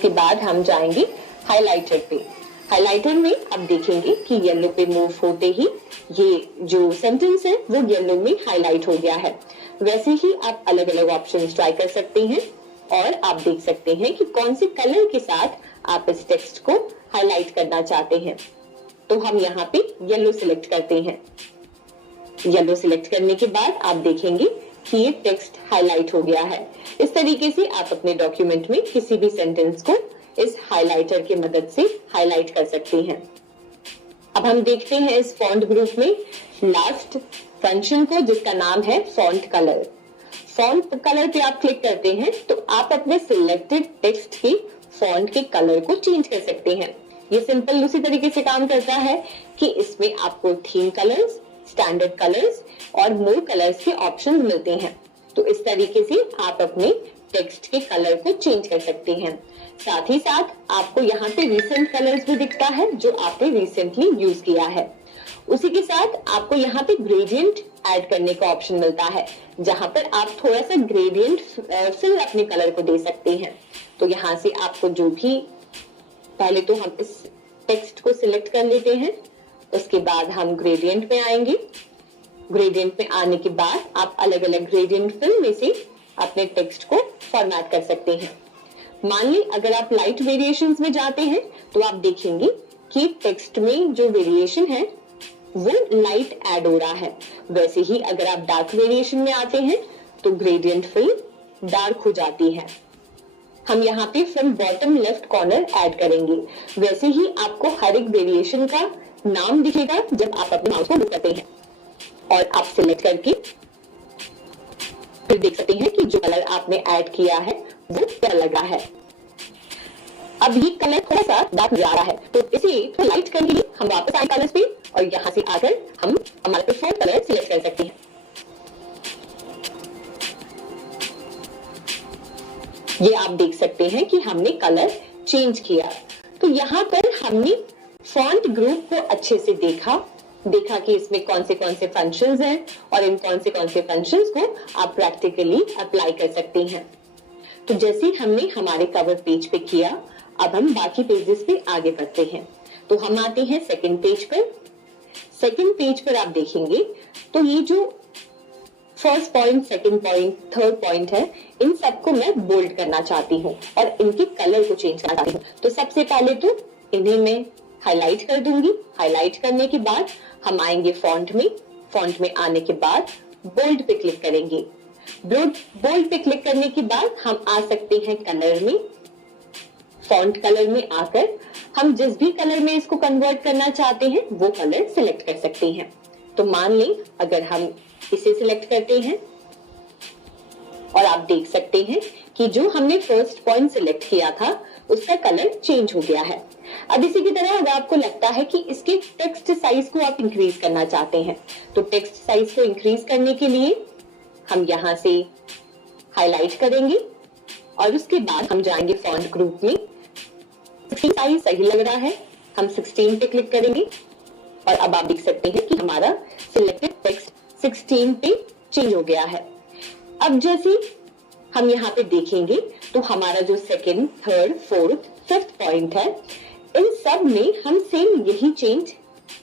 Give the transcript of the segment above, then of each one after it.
उसके बाद हम जाएंगे हाइलाइटर पे। हाइलाइटर में आप देखेंगे कि येलो पे मूव होते ही ये जो सेंटेंस है वो येलो में हाईलाइट हो गया है। वैसे ही आप अलग अलग ऑप्शंस ट्राई कर सकते हैं और आप देख सकते हैं कि कौन से कलर के साथ आप इस टेक्स्ट को हाईलाइट करना चाहते हैं। तो हम यहाँ पे येलो सिलेक्ट करते हैं। येलो सिलेक्ट करने के बाद आप देखेंगे कि ये टेक्स्ट हाईलाइट हो गया है। इस तरीके से आप अपने डॉक्यूमेंट में किसी भी सेंटेंस को इस हाइलाइटर की मदद से हाईलाइट कर सकते हैं। अब हम देखते हैं इस फॉन्ट ग्रुप में लास्ट फंक्शन को, जिसका नाम है फॉन्ट कलर। फॉन्ट कलर पे आप क्लिक करते हैं तो आप अपने सिलेक्टेड टेक्स्ट के फॉन्ट के कलर को चेंज कर सकते हैं। ये सिंपल उसी तरीके से काम करता है कि इसमें आपको थीम कलर्स, स्टैंडर्ड कलर्स और मोर कलर्स के ऑप्शंस मिलते हैं। तो इस तरीके से आप अपने टेक्स्ट के कलर को चेंज कर सकते हैं। साथ ही साथ आपको यहाँ पे रिसेंट कलर्स भी दिखता है जो आपने रिसेंटली यूज किया है। उसी के साथ आपको यहाँ पे ग्रेडियंट ऐड करने का ऑप्शन मिलता है, जहां पर आप थोड़ा सा ग्रेडियंट फिल अपने कलर को दे सकते हैं। तो यहाँ से आपको जो भी, पहले तो हम इस टेक्स्ट को सिलेक्ट कर लेते हैं, उसके बाद हम ग्रेडियंट में आएंगे। ग्रेडियंट में आने के बाद आप अलग अलग ग्रेडियंट फिल में से अपने टेक्स्ट को फॉर्मेट कर सकते हैं। मान ली अगर आप लाइट वेरिएशंस में जाते हैं तो आप देखेंगे कि टेक्स्ट में जो वेरिएशन है वो लाइट ऐड हो रहा है। वैसे ही अगर आप डार्क वेरिएशन में आते हैं तो ग्रेडियंट फिल डार्क हो जाती है। हम यहाँ पे from bottom left corner add करेंगे। वैसे ही आपको हर एक वेरिएशन का नाम दिखेगा जब आप अपने माउस को मूव करते हैं और आप सिलेक्ट करके फिर देख सकते हैं कि जो कलर आपने ऐड किया है वो क्या लगा है। अब ये कलर थोड़ा सा डार्क जा रहा है तो इसे तो लाइट करने के लिए हम वापस आए कलर्स पे और यहाँ से आकर हम हमारा प्रेफर्ड कलर सिलेक्ट कर सकते हैं। ये आप देख सकते हैं कि हमने कलर चेंज किया। तो यहाँ पर हमने फॉन्ट ग्रुप को अच्छे से देखा कि इसमें कौन से फंक्शंस हैं और इन कौन से फंक्शंस को आप प्रैक्टिकली अप्लाई कर सकते हैं। तो जैसे हमने हमारे कवर पेज पे किया, अब हम बाकी पेजेस पे आगे बढ़ते हैं। तो हम आते हैं सेकंड पेज पर। सेकंड पेज पर आप देखेंगे तो ये जो first point, second point, third point है, इन सबको मैं बोल्ड करना चाहती हूँ और इनके कलर को चेंज करना चाहती हूँ। तो सबसे पहले तो इन्हें मैं हाईलाइट कर दूंगी। हाईलाइट करने के बाद हम आएंगे फॉन्ट में। फॉन्ट में आने के बाद बोल्ड पे क्लिक करेंगे। बोल्ड पे क्लिक करने के बाद हम आ सकते हैं कलर में। फॉन्ट कलर में आकर हम जिस भी कलर में इसको कन्वर्ट करना चाहते हैं वो कलर सिलेक्ट कर सकते हैं। तो मान लें अगर हम इसे सिलेक्ट करते हैं और आप देख सकते हैं कि जो हमने फर्स्ट पॉइंट सिलेक्ट किया था उसका कलर चेंज हो गया है। अब इसी की तरह अगर आपको लगता है कि इसके टेक्स्ट साइज को आप इंक्रीज करना चाहते हैं तो टेक्स्ट साइज को इंक्रीज करने के लिए हम यहाँ से हाईलाइट करेंगे और उसके बाद हम जाएंगे फॉन्ट ग्रुप में। 16 साइज सही लग रहा है, हम 16 पे क्लिक करेंगे और अब आप देख सकते हैं कि हमारा सिलेक्टेड टेक्स्ट 16 पे चेंज हो गया है। अब जैसे हम यहाँ पे देखेंगे तो हमारा जो second, third, fourth, fifth point है, इन सब में हम सेम यही चेंज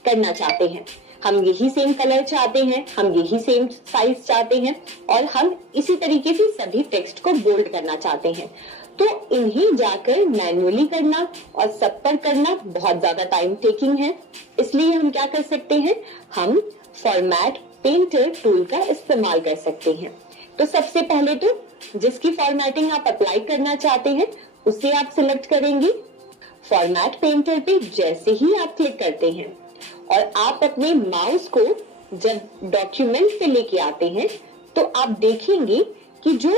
करना चाहते हैं। हम यही सेम कलर चाहते हैं, हम यही सेम साइज चाहते हैं और हम इसी तरीके से सभी टेक्स्ट को बोल्ड करना चाहते हैं। तो इन्हें जाकर मैन्युअली करना और सब पर करना बहुत ज्यादा टाइम टेकिंग है। इसलिए हम क्या कर सकते हैं, हम फॉर्मेट पेंटर टूल का इस्तेमाल कर सकते हैं। तो सबसे पहले तो जिसकी फॉर्मेटिंग आप अप्लाई करना चाहते हैं उसे आप सिलेक्ट करेंगे। फॉर्मेट पेंटर पे जैसे ही आप क्लिक करते हैं और आप अपने माउस को जब डॉक्यूमेंट पे लेके आते हैं तो आप देखेंगे कि जो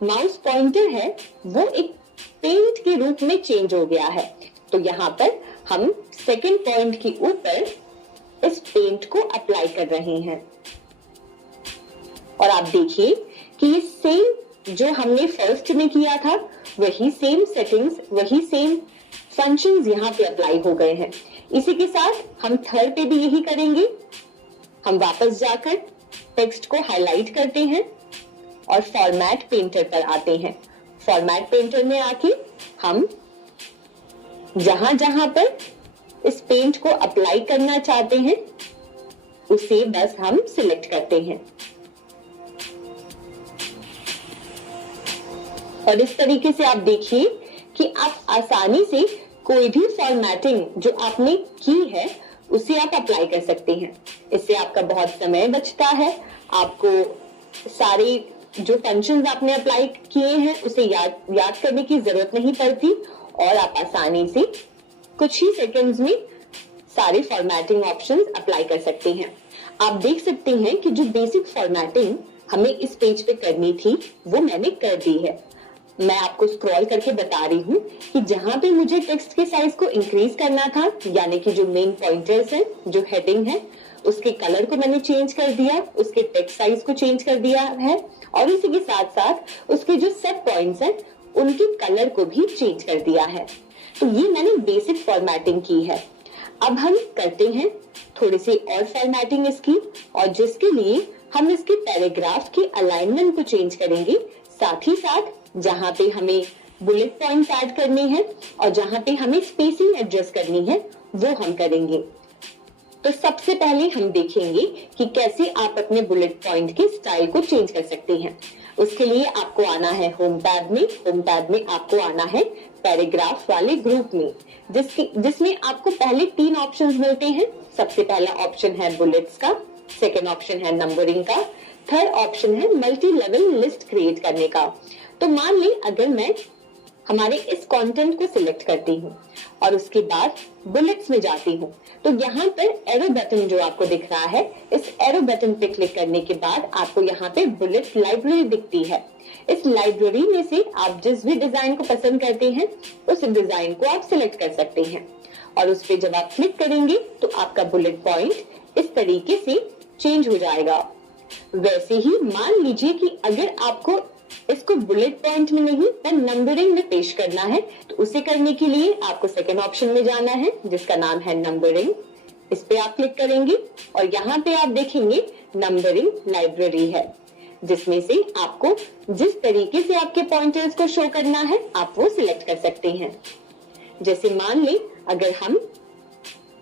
माउस पॉइंटर है वो एक पेंट के रूप में चेंज हो गया है। तो यहाँ पर हम सेकंड पॉइंट के ऊपर इस पेंट को अप्लाई कर रहे हैं और आप देखिए कि ये सेम जो हमने फर्स्ट में किया था वही सेम सेटिंग्स, वही सेम फंक्शंस यहाँ पे अप्लाई हो गए हैं। इसी के साथ हम थर्ड पे भी यही करेंगे। हम वापस जाकर टेक्स्ट को हाईलाइट करते हैं और फॉर्मेट पेंटर पर आते हैं। फॉर्मेट पेंटर में आके हम जहां जहां पर इस पेंट को अप्लाई करना चाहते हैं उसे बस हम सिलेक्ट करते हैं और इस तरीके से आप देखिए कि आप आसानी से कोई भी फॉर्मेटिंग जो आपने की है उसे आप अप्लाई कर सकते हैं। इससे आपका बहुत समय बचता है, आपको सारे जो फंक्शंस आपने अप्लाई किए हैं उसे याद करने की जरूरत नहीं पड़ती और आप आसानी से कुछ ही सेकंड्स में सारे फॉर्मेटिंग ऑप्शंस अप्लाई कर सकते हैं। आप देख सकते हैं कि जो बेसिक फॉर्मेटिंग हमें इस पेज पे करनी थी वो मैंने कर दी है। मैं आपको स्क्रॉल करके बता रही हूँ कि जहां पे मुझे टेक्स्ट के साइज को इंक्रीज करना था, यानी कि जो मेन पॉइंटर्स हैं, जो हेडिंग है, उसके कलर को मैंने चेंज कर दिया, उसके टेक्स्ट साइज को चेंज कर दिया है और इसी के साथ साथ उसके जो सब पॉइंट्स हैं उनके कलर को भी चेंज कर दिया है। तो ये मैंने बेसिक फॉर्मेटिंग की है। अब हम करते हैं थोड़ी सी और फॉर्मेटिंग इसकी, और जिसके लिए हम इसके पैराग्राफ की अलाइनमेंट को चेंज करेंगे, साथ ही साथ जहां पे हमें बुलेट पॉइंट्स ऐड करने हैं और जहां पे हमें स्पेसिंग एडजस्ट करनी है वो हम करेंगे। तो सबसे पहले हम देखेंगे कि कैसे आप अपने बुलेट पॉइंट के स्टाइल को चेंज कर सकते हैं। उसके लिए आपको आना है होम टैब में। होम टैब में आपको आना है पैराग्राफ वाले ग्रुप में, जिसमें आपको पहले 3 ऑप्शंस मिलते हैं। सबसे पहला ऑप्शन है बुलेट्स का, सेकेंड ऑप्शन है नंबरिंग का, थर्ड ऑप्शन है मल्टी लेवल लिस्ट क्रिएट करने का। तो मान ली अगर मैं हमारे इस कंटेंट को सिलेक्ट करती हूँ और उसके बाद बुलेट्स में जाती हूँ, तो यहाँ पर एरो बटन जो आपको दिख रहा है, इस एरो बटन पे क्लिक करने के बाद आपको यहाँ पे बुलेट लाइब्रेरी दिखती है। इस लाइब्रेरी में से आप जिस भी डिजाइन को पसंद करते हैं उस डिजाइन को आप सिलेक्ट कर सकते हैं और उस पर जब आप क्लिक करेंगे तो आपका बुलेट पॉइंट इस तरीके से चेंज हो जाएगा। वैसे ही मान लीजिए कि अगर आपको इसको बुलेट पॉइंट में नहीं पर नंबरिंग में पेश करना है, तो उसे करने के लिए आपको सेकंड ऑप्शन में जाना है जिसका नाम है नंबरिंग। इस पे आप क्लिक करेंगे और यहाँ पे आप देखेंगे नंबरिंग लाइब्रेरी है, जिसमें से आपको जिस तरीके से आपके पॉइंटर्स को शो करना है आप वो सिलेक्ट कर सकते हैं। जैसे मान लें अगर हम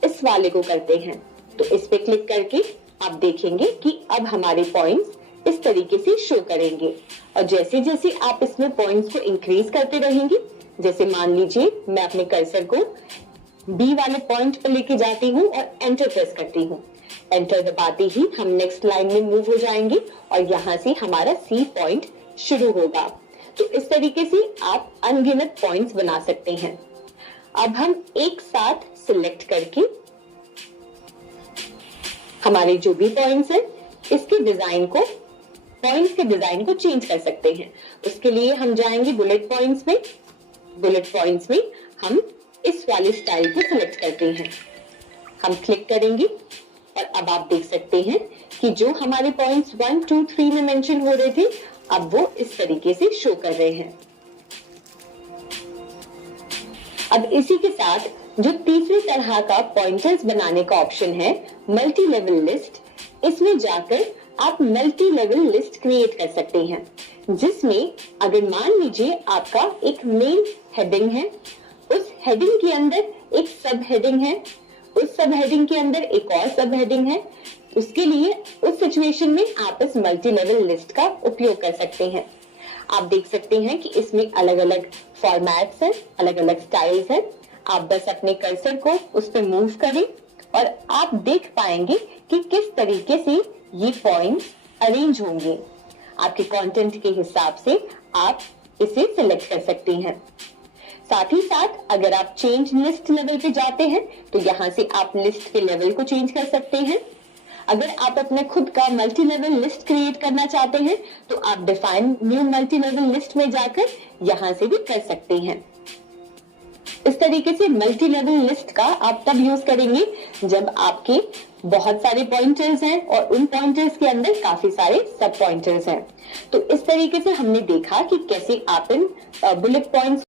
इस वाले को करते हैं तो इस पे क्लिक करके आप देखेंगे कि अब हमारे पॉइंट्स इस तरीके से शो करेंगे और जैसे जैसे आप इसमें पॉइंट्स को इंक्रीज करते रहेंगे, जैसे मान लीजिए मैं अपने कर्सर को बी वाले पॉइंट पर लेके जाती हूँ और एंटर प्रेस करती हूँ, एंटर दबाते ही हम नेक्स्ट लाइन में मूव हो जाएंगे और यहाँ से हमारा सी पॉइंट शुरू होगा। तो इस तरीके से आप अनगिनत पॉइंट्स बना सकते हैं। अब हम एक साथ सिलेक्ट करके हमारे जो भी पॉइंट्स हैं इसके डिजाइन को, पॉइंट्स के डिजाइन को चेंज कर सकते हैं। उसके लिए हम जाएंगे बुलेट पॉइंट्स में। बुलेट पॉइंट्स में हम इस वाले स्टाइल को सिलेक्ट करते हैं, हम क्लिक करेंगे और अब आप देख सकते हैं कि जो हमारे पॉइंट्स 1, 2, 3 में मेंशन हो रहे थे अब वो इस तरीके से शो कर रहे हैं। अब इसी के साथ जो तीसरी तरह का पॉइंटर्स बनाने का ऑप्शन है मल्टी लेवल लिस्ट, इसमें जाकर आप मल्टी लेवल लिस्ट क्रिएट कर सकते हैं, जिसमें अगर मान लीजिए आपका एक मेन हेडिंग है, उस हेडिंग के अंदर एक सब हेडिंग है, उस सब हेडिंग के अंदर एक और सब हेडिंग है, उसके लिए उस सिचुएशन में आप इस मल्टी लेवल लिस्ट का उपयोग कर सकते हैं। आप देख सकते हैं कि इसमें अलग अलग फॉर्मेट्स हैं, अलग अलग स्टाइल्स हैं। आप बस अपने कर्सर को उस पर मूव करें और आप देख पाएंगे कि किस तरीके से ये पॉइंट्स अरेंज होंगे। आपके कंटेंट के हिसाब से आप इसे सिलेक्ट कर सकते हैं। साथ ही साथ अगर आप चेंज लिस्ट लेवल पे जाते हैं तो यहाँ से आप लिस्ट के लेवल को चेंज कर सकते हैं। अगर आप अपने खुद का मल्टी लेवल लिस्ट क्रिएट करना चाहते हैं तो आप define new multi level list में जाकर यहाँ से भी कर सकते हैं। इस तरीके से मल्टी लेवल लिस्ट का आप तब यूज करेंगे जब आपके बहुत सारे पॉइंटर्स हैं और उन पॉइंटर्स के अंदर काफी सारे सब पॉइंटर्स हैं। तो इस तरीके से हमने देखा कि कैसे आप इन बुलेट पॉइंट्स